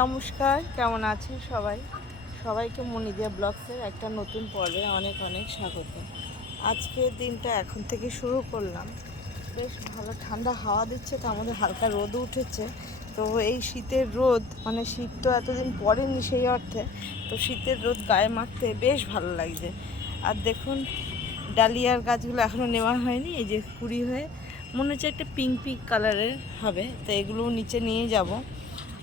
নমস্কার, কেমন আছেন সবাই? সবাইকে মনিদিয়া ব্লগসের একটা নতুন পর্বে অনেক অনেক স্বাগত। আজকের দিনটা এখন থেকে শুরু করলাম। বেশ ভালো ঠান্ডা হাওয়া দিচ্ছে তো আমাদের হালকা রোদ উঠেছে। তো এই শীতের রোদ মানে শীত তো এতদিন পড়েনি সেই অর্থে, তো শীতের রোদ গায়ে মাখতে বেশ ভালো লাগছে। আর দেখুন, ডালিয়ার গাছগুলো এখনও নেওয়া হয়নি, এই যে কুড়ি হয়ে, মনে হচ্ছে একটা পিঙ্ক পিঙ্ক কালারের হবে, তো এগুলো নিচে নিয়ে যাব।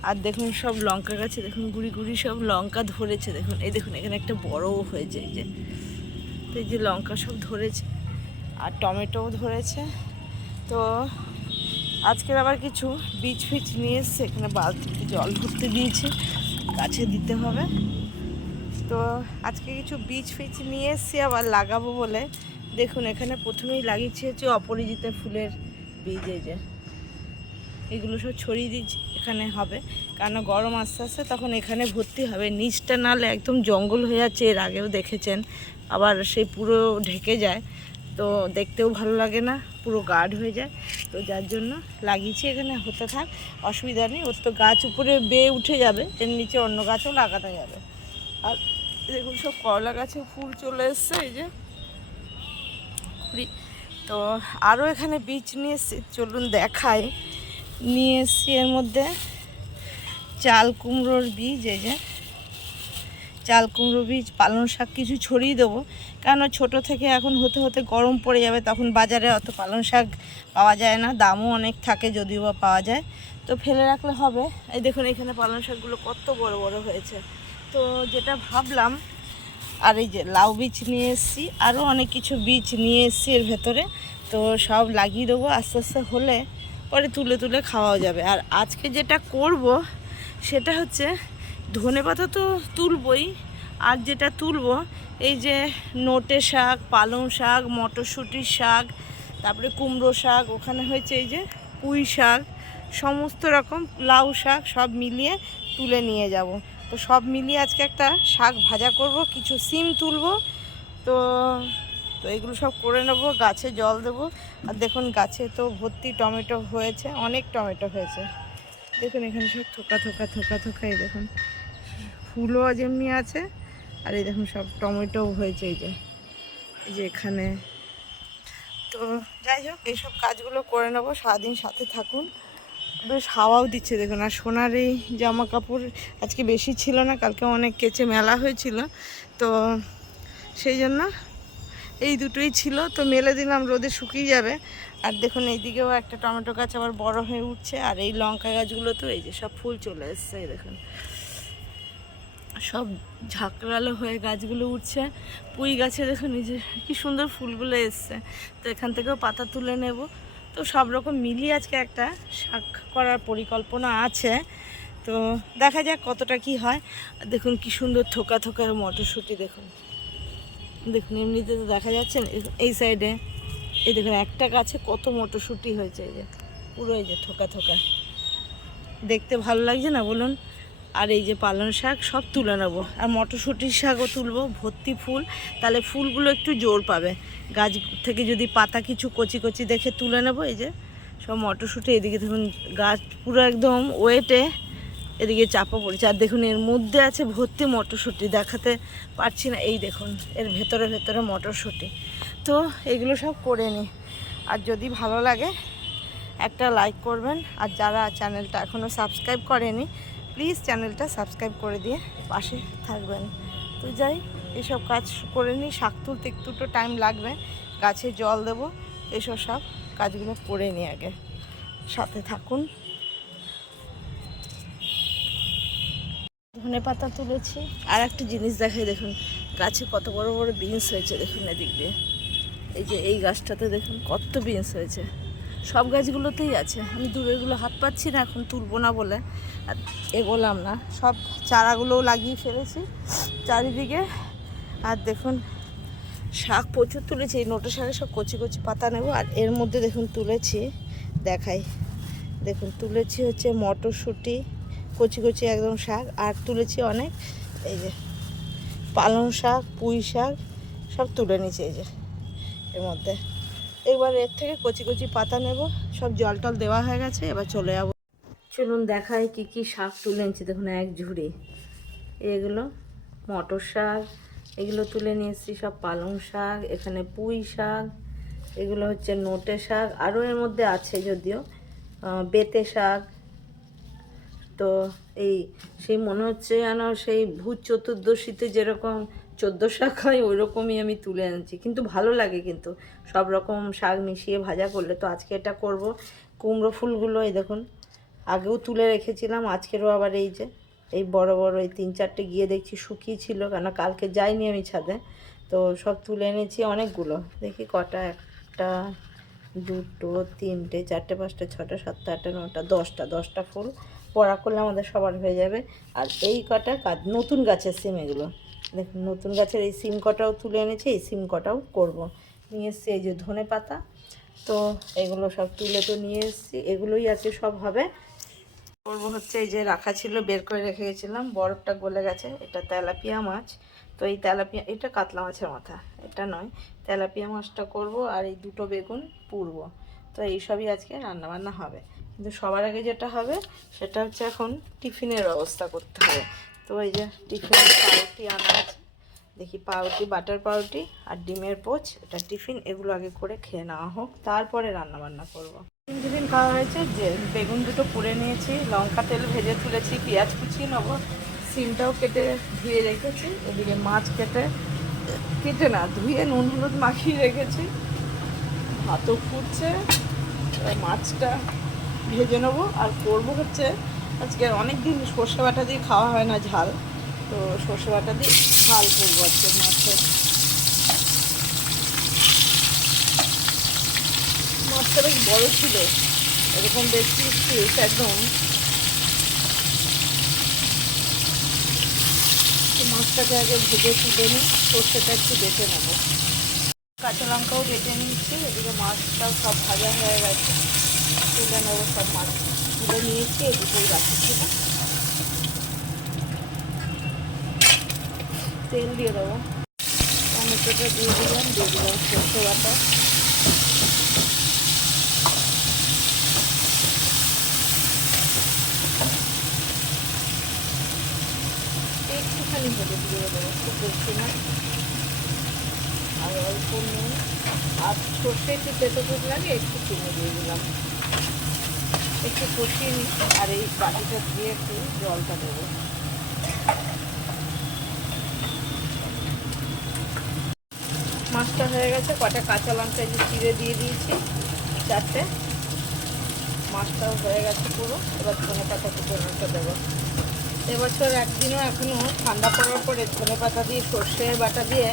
আর দেখুন সব লঙ্কা গাছে, দেখুন গুড়ি গুড়ি সব লঙ্কা ধরেছে, দেখুন, এই দেখুন এখানে একটা বড়ও হয়েছে, এই যে, তো এই যে লঙ্কা সব ধরেছে, আর টমেটোও ধরেছে, তো আজকের আবার কিছু বীজ ফিজ নিয়ে এসছে, এখানে বালতিতে জল ভরতে দিয়েছে, গাছে দিতে হবে, তো আজকে কিছু বীজ ফিজ নিয়ে এসছি, আবার লাগাবো বলে, দেখুন এখানে প্রথমেই লাগিয়েছি হচ্ছে অপরাজিতা ফুলের বীজ, এই যে এগুলো সব ছড়িয়ে দিচ্ছি এখানে হবে। কারণ গরম আস্তে আস্তে তখন এখানে ভর্তি হবে। নিচটা নালে একদম জঙ্গল হয়ে যাচ্ছে, এর আগেও দেখেছেন। আবার সেই পুরো ঢেকে যায়। তো দেখতেও ভালো লাগে না, পুরো গার্ড হয়ে যায়। তো যার জন্য লাগিয়েছি এখানে, হতে থাক, অসুবিধা নেই। ওর তো গাছ উপরে বেয়ে উঠে যাবে, এর নিচে অন্য গাছও লাগানো যাবে। আর দেখুন সব করলা গাছে ফুল চলে এসছে, এই যে। তো আরও এখানে বীজ নিয়ে চলুন দেখাই। নিয়ে এসছি এর মধ্যে চাল কুমড়োর বীজ, এই যে। চাল কুমড়ো বীজ, পালং শাক কিছু ছড়িয়ে দেবো। কেন ছোট থেকে এখন হতে হতে গরম পড়ে যাবে, তখন বাজারে অত পালং শাক পাওয়া যায় না, দামও অনেক থাকে যদিও বা পাওয়া যায়। তো ফেলে রাখলে হবে। এই দেখুন, এখানে পালং শাকগুলো কত বড় বড় হয়েছে। তো যেটা ভাবলাম, আর এই যে লাউ বীজ নিয়ে এসেছি, আরও অনেক কিছু বীজ নিয়ে এসেছি এর ভেতরে। তো সব লাগিয়ে দেবো, আস্তে আস্তে হলে পরে তুলে তুলে খাওয়াও যাবে। আর আজকে যেটা করব, সেটা হচ্ছে ধনে পাতা তো তুলবই, আর যেটা তুলবো, এই যে নোটে শাক, পালং শাক, মটরশুঁটির শাক, তারপরে কুমড়ো শাক, ওখানে হয়েছে এই যে পুঁই শাক, সমস্ত রকম লাউ শাক সব মিলিয়ে তুলে নিয়ে যাব। তো সব মিলিয়ে আজকে একটা শাক ভাজা করব, কিছু সিম তুলবো। তো তো এগুলো সব করে নেব, গাছে জল দেবো। আর দেখুন গাছে তো ভর্তি টমেটো হয়েছে, অনেক টমেটো হয়েছে। দেখুন এখানে সব থোকা থোকা থোকা থোকা, এই দেখুন। ফুলও যেমনি আছে, আর এই দেখুন সব টমেটোও হয়েছে, এই যে। এই যে এখানে। তো যাই হোক, এইসব কাজগুলো করে নেব, সারাদিন সাথে থাকুন। বেশ হাওয়াও দিচ্ছে, দেখুন। আর সোনার এই জামা কাপড় আজকে বেশি ছিল না, কালকে অনেক কেচে মেলা হয়েছিল। তো সেই জন্য এই দুটোই ছিল। তো মেলে দিলাম, রোদে শুকিয়ে যাবে। আর দেখুন, এইদিকেও একটা টমেটো গাছ আবার বড় হয়ে উঠছে। আর এই লঙ্কা গাছগুলো তো এই যে সব ফুল চলে এসছে দেখুন। সব ঝাঁকড়ালো হয়ে গাছগুলো উঠছে। পুঁই গাছে দেখুন, এই যে কি সুন্দর ফুলগুলো এসছে। তো এখান থেকেও পাতা তুলে নেব। তো সব রকম মিলিয়ে আজকে একটা শাক করার পরিকল্পনা আছে। তো দেখা যাক কতটা কি হয়। দেখুন, কি সুন্দর থোকা থোকা মটরশুঁটি, দেখুন। দেখুন, এমনিতে তো দেখা যাচ্ছে এই সাইডে এই দেখুন, একটা গাছে কত মটরশুঁটি হয়েছে এই যে, পুরো এই যে থোকা থোকা। দেখতে ভালো লাগছে না, বলুন? আর এই যে পালং শাক, সব তুলে নেব। আর মটরশুঁটির শাকও তুলবো, ভর্তি ফুল। তাহলে ফুলগুলো একটু জোর পাবে। গাছ থেকে যদি পাতা কিছু কচি কচি দেখে তুলে নেব, এই যে। সব মটরশুঁটি, এদিকে ধরুন গাছ পুরো একদম ওয়েটে এদিকে চাপা পড়েছে। আর দেখুন, এর মধ্যে আছে ভর্তি মটরশুঁটি, দেখাতে পারছি না। এই দেখুন, এর ভেতরে ভেতরে মটরশুঁটি। তো এগুলো সব করে নিই আর যদি ভালো লাগে, একটা লাইক করবেন। আর যারা চ্যানেলটা এখনও সাবস্ক্রাইব করেনি প্লিজ চ্যানেলটা সাবস্ক্রাইব করে দিয়ে পাশে থাকবেন। তো যাই, এসব কাজ করে নিই শাক তুলতে একটু তো টাইম লাগবে। গাছে জল দেবো, এসব সব কাজগুলো করে নিই আগে। সাথে থাকুন। ধনে পাতা তুলেছি। আর একটা জিনিস দেখাই, দেখুন, গাছে কত বড় বড় বিনস হয়েছে, দেখুন এদিক দিয়ে। এই যে এই গাছটাতে দেখুন কত বিনস হয়েছে। সব গাছগুলোতেই আছে। আমি দূরেরগুলো হাত পাচ্ছি না, এখন তুলবো না বলে। আর এগোলাম না। সব চারাগুলোও লাগিয়ে ফেলেছি চারিদিকে। আর দেখুন, শাক প্রচুর তুলেছি। এই নোটে শাকে সব কচি কচি পাতা নেব। আর এর মধ্যে দেখুন তুলেছি, দেখাই। দেখুন, তুলেছি হচ্ছে মটরশুঁটি কচি কচি একদম শাক, আর তুলেছি অনেক, এই যে পালং শাক, পুঁই শাক, সব তুলে নিয়েছি এই যে এর মধ্যে। এবার এর থেকে কচি কচি পাতা নেব, সব জল টল দেওয়া হয়ে গেছে, এবার চলে যাব। চলুন দেখাই কি কি শাক তুলে এনেছি দেখুন এক ঝুড়ি। এগুলো মটর শাক, এগুলো তুলে নিয়ে এসেছি সব পালং শাক, এখানে পুঁই শাক, এগুলো হচ্ছে নোটে শাক, আরও এর মধ্যে আছে যদিও বেতে শাক তো এই, সেই মনে হচ্ছে যেন সেই ভূত চতুর্দশীতে যেরকম চোদ্দ শাক হয় ওই রকমই আমি তুলে এনেছি কিন্তু ভালো লাগে কিন্তু। সব রকম শাক মিশিয়ে ভাজা করলে তো আজকে এটা করব। কুমড়ো ফুলগুলো এই দেখুন, আগেও তুলে রেখেছিলাম, আজকেরও আবার এই যে, এই বড় বড় এই তিন চারটে গিয়ে দেখছি শুকিয়ে ছিল, কেন কালকে যাইনি আমি ছাদে। তো সব তুলে এনেছি অনেকগুলো। দেখি কটা, একটা, দুটো, তিনটে, চারটে, পাঁচটা, ছটা, সাতটা, আটটা, নটা, দশটা দশটা ফুল। পড়া করলে আমাদের সবার হয়ে যাবে। আর এই কটা কাজ, নতুন গাছের সিম এগুলো। দেখুন, নতুন গাছের এই সিম কটাও তুলে এনেছি, এই সিম কটাও করব। নিয়ে এসছি এই যে ধনে পাতা। তো এগুলো সব তুলে তো নিয়ে এসেছি, এগুলোই আছে সব হবে। করব হচ্ছে এই যে রাখা ছিল, বের করে রেখে গেছিলাম, বরফটা গলে গেছে, এটা তেলাপিয়া মাছ। তো এই তেলাপিয়া, এটা কাতলা মাছের মাথা, এটা নয়। তেলাপিয়া মাছটা করব আর এই দুটো বেগুন পুড়বো। তো এইসবই আজকে রান্নাবান্না হবে। কিন্তু সবার আগে যেটা হবে, সেটা হচ্ছে এখন টিফিনের ব্যবস্থা করতে হবে। তো এই যে টিফিনের পাউরুটি আনা আছে, দেখি পাউরুটি, বাটার পাউরুটি আর ডিমের পোচ, এটা টিফিন, এগুলো আগে করে খেয়ে নেওয়া হোক, তারপরে রান্না বান্না করব। টিফিন খাওয়া হয়েছে, যে বেগুন দুটো পুড়ে নিয়েছি, লঙ্কা তেল ভেজে তুলেছি, পেঁয়াজ কুচিয়ে নেব, সিমটাও কেটে ধুয়ে রেখেছি, এদিকে মাছ কেটে কেটে না, ধুয়ে নুন হলুদ মাখিয়ে রেখেছি, ভাতও ফুটছে মাছটা ভেজে নেব। আর করব হচ্ছে আজকে অনেক দিন সর্ষে বাটা দিয়ে খাওয়া হয় না ঝাল। তো সর্ষে বাটা দিয়ে ঝাল করব আজকে মাছের মাছটা বেশ বড় ছিল, এরকম দেখছি পিস একদম। মাছটাকে আগে ভেজে তুলে নিই, সর্ষেটা একটু বেটে নেব। কাঁচা লঙ্কাও বেটে নিচ্ছি এদিকে মাছটাও সব ভাজা হয়ে গেছে। তুলে নেব মাছ তুলে নিয়েছি এদিকেই রাখছি তেল দিয়ে দেবো টমেটোটা দিয়ে দিলাম দিয়ে দিলাম সর্ষে বাটা একটুখানি দিয়ে দেবো খুব বেশি না। আর অল্প নুন। আর সর্ষে একটু তেতো লাগে, একটু চিনি দিয়ে দিলাম। একটু কষিয়ে নিই আর এই বাটিটা দিয়ে একটু জলটা দেবো। মাছটা হয়ে গেছে, কটা কাঁচা লঙ্কা যে চিড়ে দিয়ে দিয়েছি, চারটে। মাছটাও হয়ে গেছে পুরো, এবার ধনে পাতা কুচোনোটা দেবো। এবছর একদিনও এখনও ঠান্ডা পড়ার পরে ধনে পাতা দিয়ে সর্ষে বাটা দিয়ে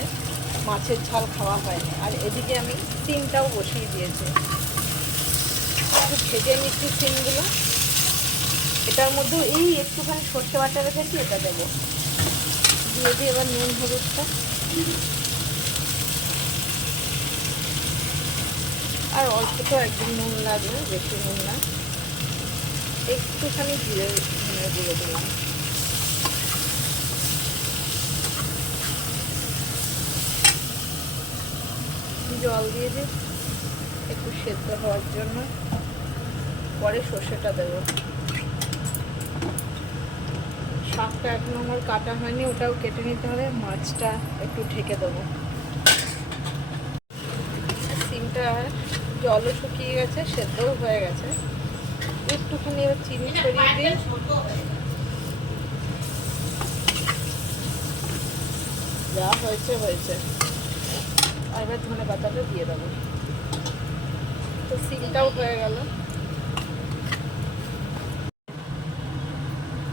মাছের ঝাল খাওয়া হয়নি। আর এদিকে আমি সিমটাও বসিয়ে দিয়েছি। একটু ভেজে নিচ্ছি সিমগুলো। এটার মধ্যে এই একটুখানি সর্ষে বাটা রেখেছি, এটা দেবো। দিয়ে দিয়ে এবার নুন হলুদটা। আর অল্প তো একদিন নুন লাগবে বেশি নুন না। একটুখানি জিরে ধনে গুঁড়ো দিলাম। জল দিয়ে দিই, একটু সেদ্ধ হওয়ার জন্য। পরে সর্ষেটা দেবো। শাকটা এক নম্বর কাটা হয়নি, ওটাও কেটে নিতে হবে, মাছটা একটু ঢেকে দেবো। সিমটা জলও শুকিয়ে গেছে, সেদ্ধও হয়ে গেছে। একটুখানি এবার চিনি ছড়িয়ে দিই। যা হয়েছে হয়েছে। আর এবার ধনে পাতাটা দিয়ে দেবো। তো সিমটাও হয়ে গেল।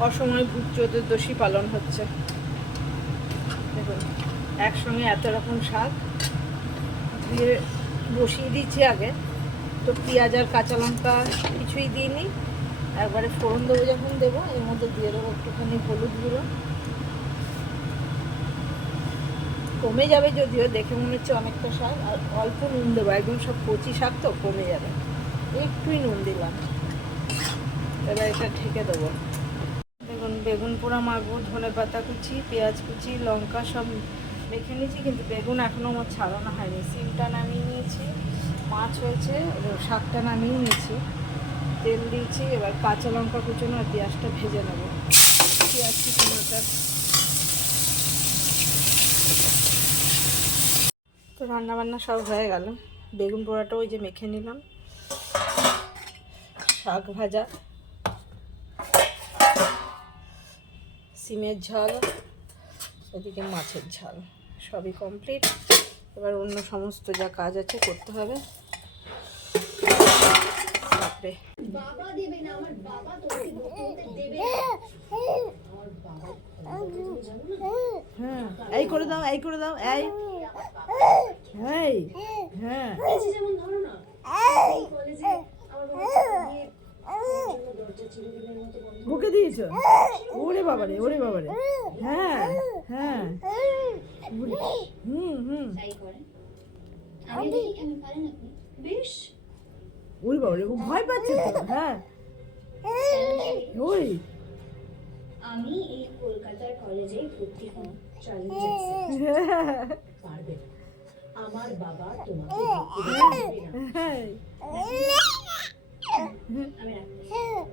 অসময় ভূত চতুর্দশী পালন হচ্ছে। দেখুন, একসঙ্গে এত রকম শাক, ধুয়ে বসিয়ে দিচ্ছি আগে। তো পেঁয়াজ আর কাঁচা লঙ্কা কিছুই দিইনি। একবারে ফোড়ন দেবো যখন দেবো, এর মধ্যে দিয়ে দেবো একটুখানি হলুদ গুঁড়ো। কমে যাবে যদিও, দেখে মনে হচ্ছে অনেকটা শাক, আর অল্প নুন দেবো। একদম সব কচি শাক তো, কমে যাবে। একটুই নুন দিলাম। এবার এটা ঢেকে দেবো। বেগুন পোড়া মাখবো ধনে পাতা কুচি, পেঁয়াজ কুচি, লঙ্কা সব মেখে নিয়েছি, কিন্তু বেগুন এখনও আমার ছাড়ানো হয়নি। সিমটা নামিয়ে নিয়েছি, মাছ হয়েছে শাকটা নামিয়ে নিয়েছি। তেল দিয়েছি, এবার কাঁচা লঙ্কা কুচোনো আর পেঁয়াজটা ভেজে নেব। পেঁয়াজ কুচোনোটা তো রান্না বান্না সব হয়ে গেল। বেগুন পোড়াটা ওই যে মেখে নিলাম। শাক ভাজা। সিমের ঝাল এদিকে মাছের ঝাল সবই কমপ্লিট এবার অন্য সমস্ত যা কাজ আছে করতে হবে। বাপরে। হ্যাঁ এই করে দাও এই করে দাও এই। এই হ্যাঁ। বুকে দিয়েছ। ওরে বাবারে ওরে বাবারে। হ্যাঁ হ্যাঁ। হুম হুম। বেশ। ওরে বাবারে ও ভয় পাচ্ছে তো। হ্যাঁ। ওই। আমি এই কলকাতার কলেজে ভর্তি পারবে আমার বাবা তোমাকে। হ্যাঁ। আমি রাখছি।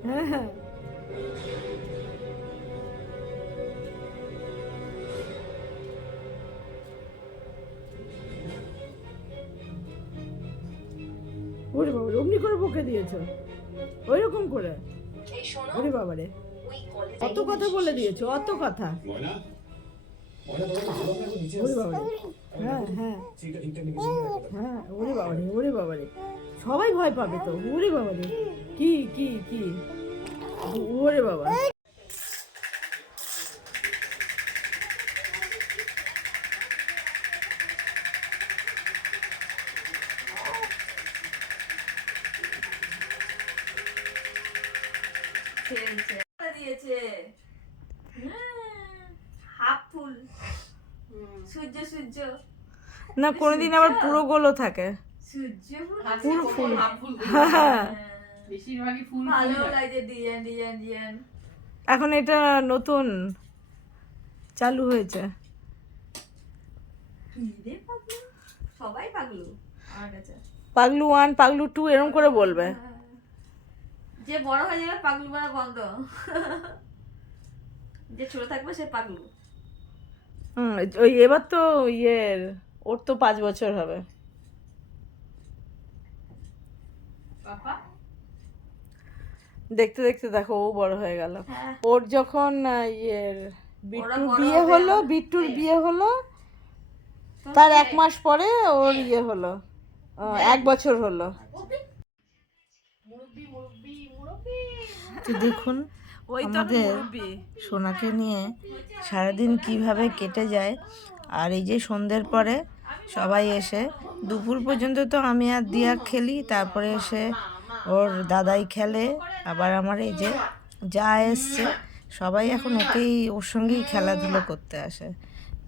হ্যাঁ ওরে বাবা অমনি করে বকে দিয়েছ। ওই রকম করে ওরে বাবারে। রে অত কথা বলে দিয়েছ অত কথা। হ্যাঁ হ্যাঁ। হ্যাঁ ওরে বাবারে ওরে বাবারে। সবাই ভয় পাবে তো। ওরে বাবারে। কি কি কি? ওরে বাবা। দিয়েছে হাফ ফুল সূর্য সূর্য। না কোনোদিন আবার পুরো গোলও থাকে। সূর্য ফুল। পুরো ফুল। বেশিরভাগই ফুল ভালো লাগে ডিজাইন ডিজাইন ডিজাইন এখন এটা নতুন চালু হয়েছে। সবাই পাগলু পাগলু ওয়ান পাগলু টু এরকম করে বলবে। যে বড় হয়ে যাবে পাগলু বলা বন্ধ। যে ছোট থাকবে সে পাগলু। ওই এবার তো ইয়ের ওর তো পাঁচ বছর হবে। দেখতে দেখতে দেখো ও বড় হয়ে গেল। হ্যাঁ। ওর যখন ইয়ের বিট্টুর বিয়ে হলো বিট্টুর বিয়ে হলো তার এক মাস পরে ওর ইয়ে হলো। আহ, এক বছর হলো। তো দেখুন আমাদের সোনাকে নিয়ে সারাদিন কীভাবে কেটে যায় আর এই যে সন্ধ্যের পরে সবাই এসে দুপুর পর্যন্ত তো আমি আর দিয়া খেলি তারপরে এসে ওর দাদাই খেলে আবার আমার এই যে যা এসছে সবাই এখন ওকেই ওর সঙ্গেই খেলাধুলো করতে আসে।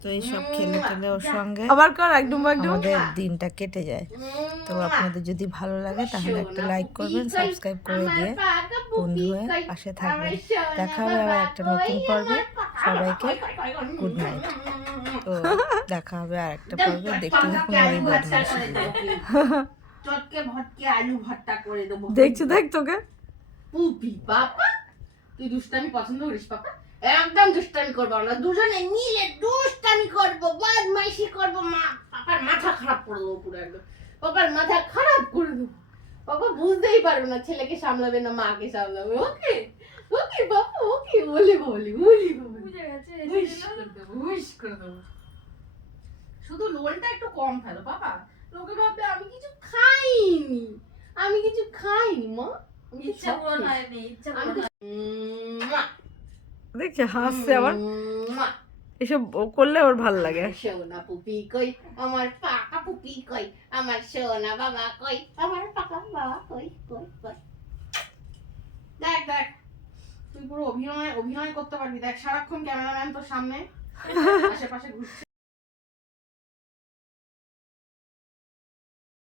তো এইসব খেলে টেলে ওর সঙ্গে আবার কর একদম আমাদের দিনটা কেটে যায়। তো আপনাদের যদি ভালো লাগে তাহলে একটা লাইক করবেন সাবস্ক্রাইব করে দিয়ে বন্ধু হয়ে পাশে থাকবেন। দেখা হবে আবার একটা নতুন পর্বে। সবাইকে গুড নাইট তো দেখা হবে আর একটা পর্বে। দেখতে থাকুন চটকে ভটকে আলু ভর্তা করে দেবো। দেখছি দেখ তোকে। পুপি পাপা তুই দুষ্টামি পছন্দ করিস পাপা একদম দুষ্টামি করব আমরা। দুজনে মিলে দুষ্টামি করব বদমাইশি করব মা পাপার মাথা খারাপ করে দেবো পুরো একদম। পাপার মাথা খারাপ করে দেবো। পাপা বুঝতেই পারবে না ছেলেকে সামলাবে না মাকে সামলাবে। ওকে ওকে বাপা ওকে বলে বলি বলি বুঝে গেছে করে দেবো করে শুধু লোনটা একটু কম ফেলো পাপা লোকে ভাববে আমি কিছু খাইনি আমি কিছু খাইনি মা ইচ্ছা সব পূরণ ইচ্ছা মুয়া, দেখছি হাসছে আবার। এসব করলে ওর ভালো লাগে। সোনা পুপি কই? আমার পাকা পুপি কই? আমার সোনা বাবা কই? আমার পাকা বাবা কই? কই কই? দেখ দেখ। তুই পুরো অভিনয় অভিনয় করতে পারবি। দেখ সারাক্ষণ ক্যামেরাম্যান তোর সামনে। আশেপাশে ঘুরছে।